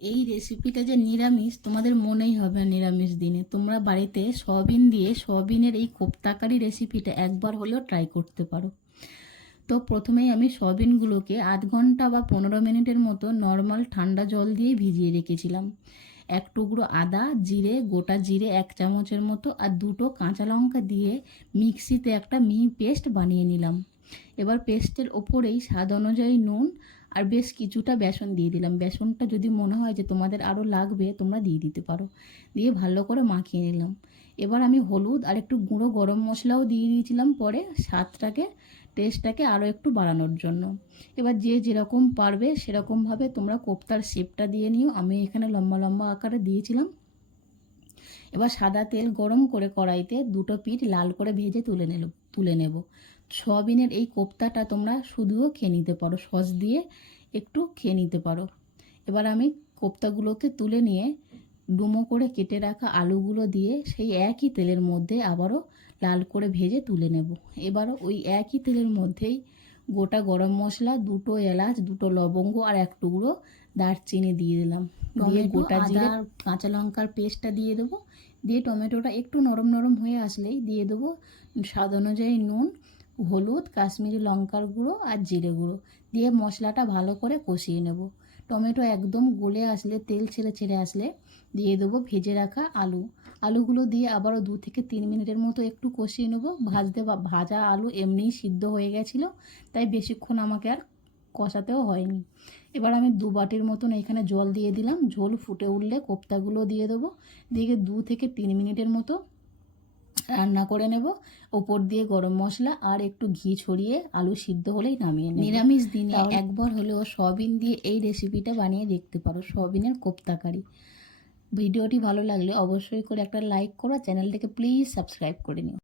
এই রেসিপিটা যে নিরামিষ তোমাদের মনেই হবে না। নিরামিষ দিনে তোমরা বাড়িতে সয়াবিন দিয়ে সয়াবিনের এই কোপ্তাকারি রেসিপিটা একবার হলেও ট্রাই করতে পারো। তো প্রথমেই আমি সয়াবিনগুলোকে আধ ঘন্টা বা 15 মিনিটের মতো নর্মাল ঠান্ডা জল দিয়ে ভিজিয়ে রেখেছিলাম। এক টুকরো আদা, জিরে, গোটা জিরে 1 চামচের মতো আর 2টো কাঁচা লঙ্কা দিয়ে মিক্সিতে একটা মিহি পেস্ট বানিয়ে নিলাম। এবার পেস্টের ওপরেই স্বাদ অনুযায়ী নুন আর বেশ কিছুটা বেসন দিয়ে দিলাম। বেসনটা যদি মনে হয় যে তোমাদের আরও লাগবে তোমরা দিয়ে দিতে পারো। দিয়ে ভালো করে মাখিয়ে নিলাম। এবার আমি হলুদ আর একটু গুঁড়ো গরম মশলাও দিয়ে দিয়েছিলাম পরে টেস্টটাকে আরও একটু বাড়ানোর জন্য। এবার যে যেরকম পারবে সেরকমভাবে তোমরা কোপ্তার শেপটা দিয়ে নিও। আমি এখানে লম্বা লম্বা আকারে দিয়েছিলাম। এবার সাদা তেল গরম করে কড়াইতে 2টো পিঠ লাল করে ভেজে তুলে নেব। সয়াবিনের এই কোপ্তাটা তোমরা শুধুও খেয়ে নিতে পারো, সস দিয়ে একটু খেয়ে নিতে পারো। এবার আমি কোপ্তাগুলোকে তুলে নিয়ে ডুমো করে কেটে রাখা আলুগুলো দিয়ে সেই একই তেলের মধ্যে আবারও লাল করে ভেজে তুলে নেব। এবারও ওই একই তেলের মধ্যেই গোটা গরম মশলা, 2টো এলাচ, 2টো লবঙ্গ আর 1 টুকরো দারচিনি দিয়ে দিলাম। দিয়ে গোটা জিরে আর কাঁচা লঙ্কার পেস্টটা দিয়ে দেবো। দিয়ে টমেটোটা একটু নরম নরম হয়ে আসলেই দিয়ে দেবো স্বাদ অনুযায়ী নুন, হলুদ, কাশ্মীরি লঙ্কার গুঁড়ো আর জিরে গুঁড়ো দিয়ে মশলাটা ভালো করে কষিয়ে নেব। টমেটো একদম গলে আসলে, তেল ছেড়ে আসলে দিয়ে দেবো ভেজে রাখা আলুগুলো দিয়ে আবারও 2 থেকে 3 মিনিটের মতো একটু কষিয়ে নেব। ভাজা আলু এমনিই সিদ্ধ হয়ে গেছিলো, তাই বেশিক্ষণ আমাকে আর কষাতেও হয়নি। এবার আমি 2 বাটির মতন এখানে জল দিয়ে দিলাম। ঝোল ফুটে উঠলে কোপ্তাগুলো দিয়ে দেবো। দিয়ে 2 থেকে 3 মিনিটের মতো রান্না করে নেব। ওপর দিয়ে গরম মশলা আর একটু ঘি ছড়িয়ে আলু সিদ্ধ হলেই নামিয়ে নেব। নিরামিষ দিনে একবার হলেও সয়াবিন দিয়ে এই রেসিপিটা বানিয়ে দেখতে পারো, সয়াবিনের কোপ্তাকারি। ভিডিওটি ভালো লাগলে অবশ্যই করে একটা লাইক করো, চ্যানেলটাকে প্লিজ সাবস্ক্রাইব করে নিও।